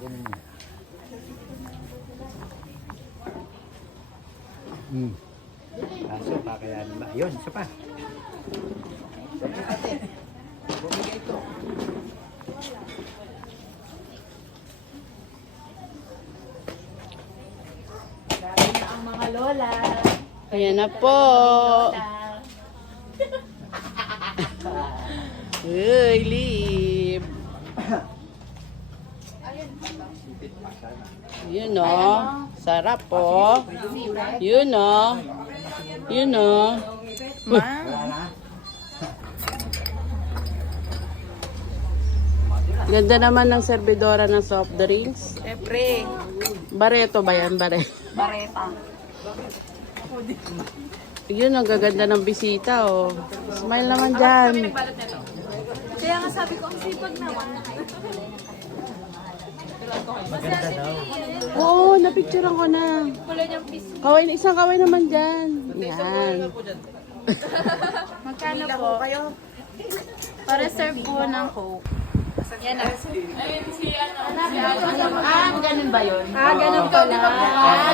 Ganun yan. Kaso, kakayanin ba? Yun, isa pa. Sabi ate, bumigay ito. Grabe na ang mga lola. Ayan na po. Uy, Lib. Yun o. Sarap po. Yun o. Yun o. Ganda naman ng servidora ng soft drinks. Siyempre. Bareto ba yan? Bareta. Yun, ang gaganda ng bisita oh. Smile naman dyan. Kaya nga sabi ko, ang sipag naman. Oo, napicturean ko na. Kulay niyang piso. Kaway, isang kaway naman dyan. Yan. Magkano po? Para serve po ng Coke. Yan na. Ganun ba yun? Ganun pala.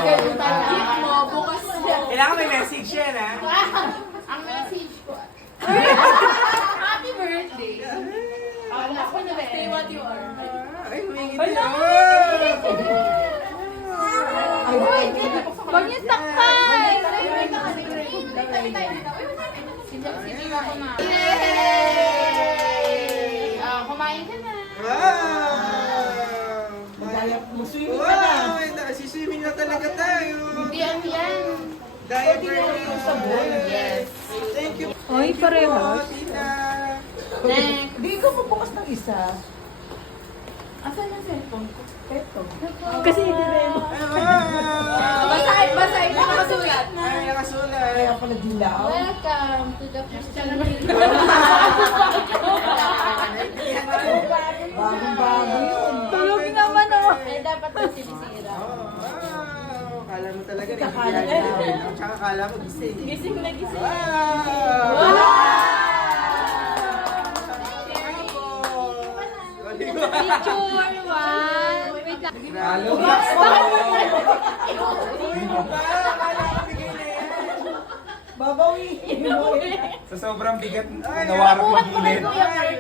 Ganun pala. Gift mo, bukas yan. Kailangan may message yan, ha? Ang message ko. Happy birthday. Ako na ba? Say what you are. Ay, humingi din. Huwag niyo takpan! Kumain ka na. Wow! Wow! Siswimming na talaga tayo. Hindi ano yan. Diaper yung sabon. Yes. Thank you. Oy, parehas. Tita. Next. Hindi ko mabukas ng isa. Asan yung cellphone ko? Ito. Kasi hindi rin. Basahin, basahin. Nakasulat. Ay, nakasulat. Kaya pala dilaw. Welcome to the Christian Bagong-bago yun. Tulog naman oh. Ay, dapat na sinisira. Wow! Kala mo talaga rin. Kala mo. Tsaka kala mo gising. Gising na gising. Wow! Picture one. Wait lang. Lalo. Babawi. Sa sobrang bigat, nawarap ng gilid.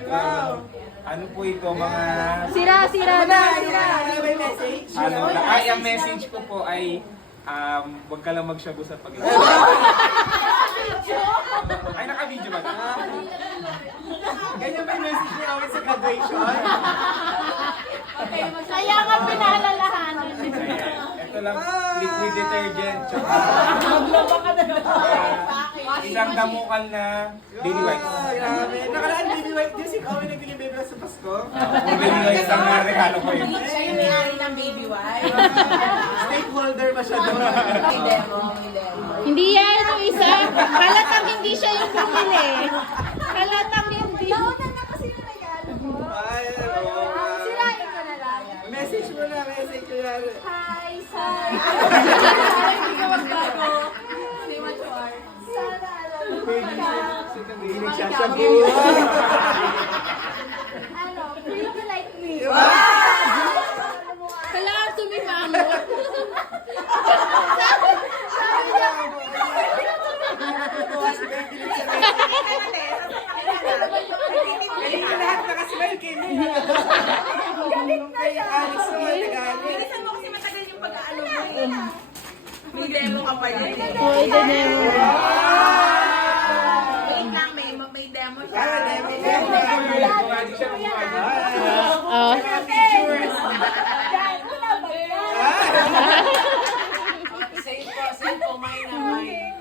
Wow! Ano po ito, mga... Sira na. Ano ba yung message? Ano, ay, ang message ko po ay, huwag ka lang magshabu sa pag Ay, naka-video ba? Ganyan ba yung message niya awit sa graduation? Kaya nga pinaalalahanan. Ayan, ito lang, liquid detergent, tsaka isang damukan na baby wipes. Grabe. Nakaraan baby wipe din si Kawin nagbili baby wipe sa Pasko. Kung baby wipes ang regalo ko yun. Siya yung may-ari ng baby wipe. Stakeholder ba siya doon? May demo. Hindi yan yung isa. Halatang hindi siya yung bumili. Halatang hindi. Nauna na kasi yung regalo mo. Ay, ano. Sirain ko na lang. Message mo na, message mo na. Hi, Sai. Hindi ka magbago. Say what you are. Sana alam mo ka. Hindi nagsasabi. Ano, pretty like me. Kailangan tumimamo. Sabi niya, Kanina lahat nakasmile kay me. Kaya Alex naman nag-aalis. Bilisan mo kasi matagal yung pag-aalo mo eh. May demo ka pa yun. Pwede na yun. Wait lang, may demo siya. Ah, demo, demo. Bumagi siya, bumagi. Oh. Pictures.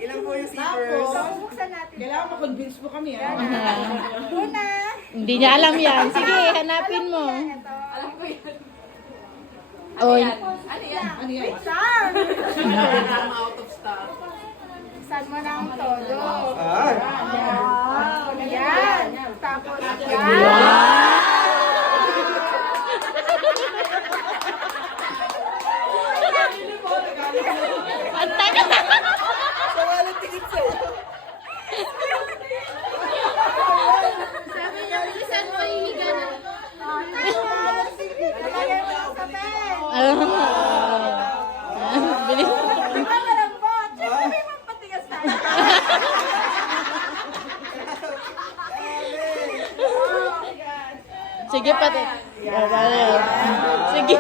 Ilan po yung zippers? Kailangan ma-convince mo kami ah. Hindi niya alam yan. Sige, hanapin mo. Oy. Ano yan? saan mo na ang todo. Ay. Yan. Tapos yan. Ang tagal. Sabi niya, bilisan mo, hihiga na. Tapos, ilagay mo lang sa bed. pati. Sige.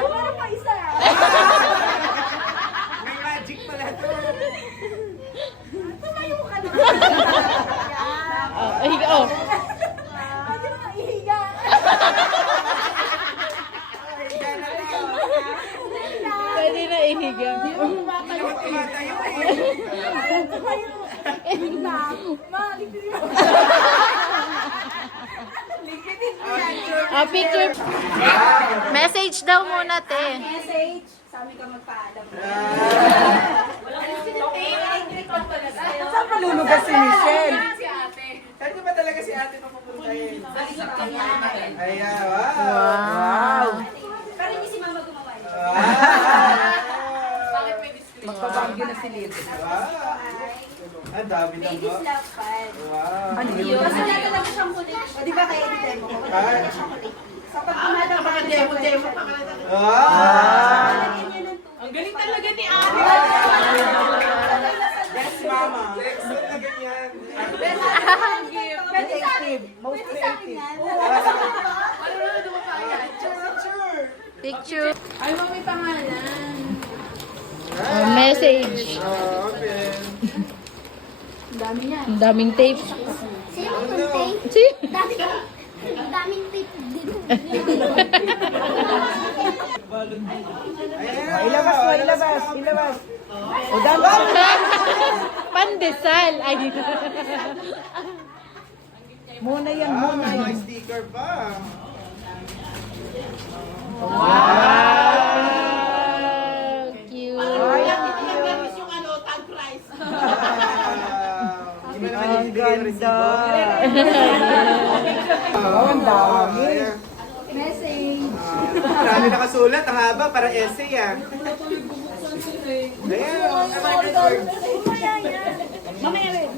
Wala pa isa. May magic pala to. Tumayo ka na. Ay, oh. Pwede mo ihiga. Pwede na ihiga. Dapat tumatayo eh. Ma, ligpitin mo. Ligpitin mo yan. Ah, picture. Message daw muna, te. Message. Sabi ka magpaalam. Saan malulugas si Michelle? Saan ko ba talaga si ate papupuntahin? Ayan, wow! Pero hindi si mama gumawa yun. Magpabanggi na si Lid. Ang dami na Ladies ba? love fun. Wow! Ano yun? Kasi wala talaga siyang kulit. O di ba kaya i-demo ko? Wala talaga siyang kulit. Sa pag tumatang pa demo pa ka na Ang galing talaga ni Ate. Yes, mama! Excellent na ganyan. Pwede sa akin. Pwede sa akin yan. Picture. Ay, may pangalan. Message. Open. Ang daming tape. Sino kung tape? Si? Ang daming tape dito. Ayan, ilabas mo, ilabas, ilabas. O, dami. Pandesal. Ay. Muna yan, muna. May sticker pa. Wow. Cute. Hindi mo naman ibigay yung resibo. Ang dami. Message. Marami nakasulat. Ang haba para essay ah. Ayan, ang mga good words. Mamaya rin.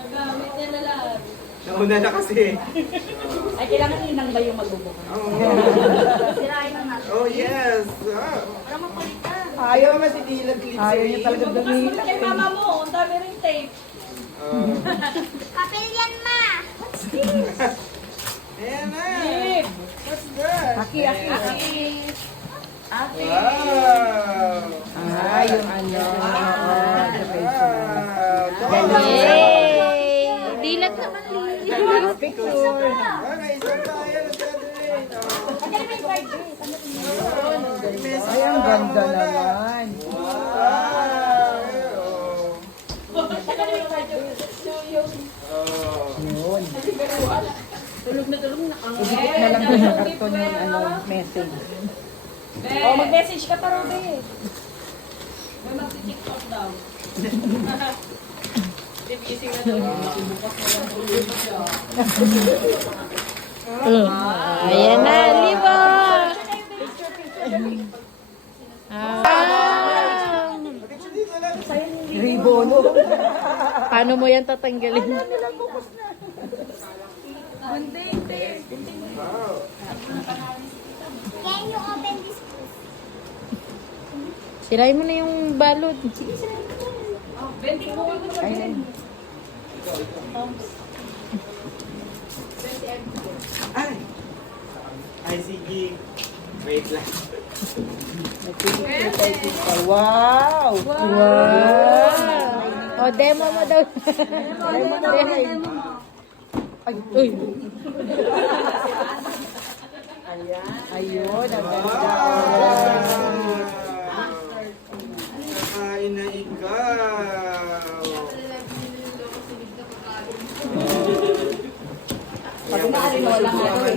Nagamit niya na lahat. Nauna na kasi. Ay, kailangan inang ba yung magbubuko? Sirain na natin. Oh yes. Para mapalitan. Ayaw naman si Dylan Clips. Ayaw niya talaga Bukas kay mama mo, ang dami rin tape. Papel yan, ma! Ayan na. What's that? Aki. Wow. Yung ano. Wow. Yay! Dilat naman. Picture. May isang tayo na saturday. Ay, ang ganda naman. Yun. Tulog na tulog na. Idikit na lang sa karton yung message. Oh, mag-message ka pa, Robby. May mag-tiktok daw. Busy na daw. Bukas na lang tulog siya. Ayan na, libo! Ribono. Paano mo yan tatanggalin? Can you open this please? Sirain mo na yung balot. Ay. Ay, sige. Wait lang. Wow! Wow! O, demo mo daw. Ay, uy. Ayun, ang ganda. Nakain na ikaw. Pag naalinola nga daw,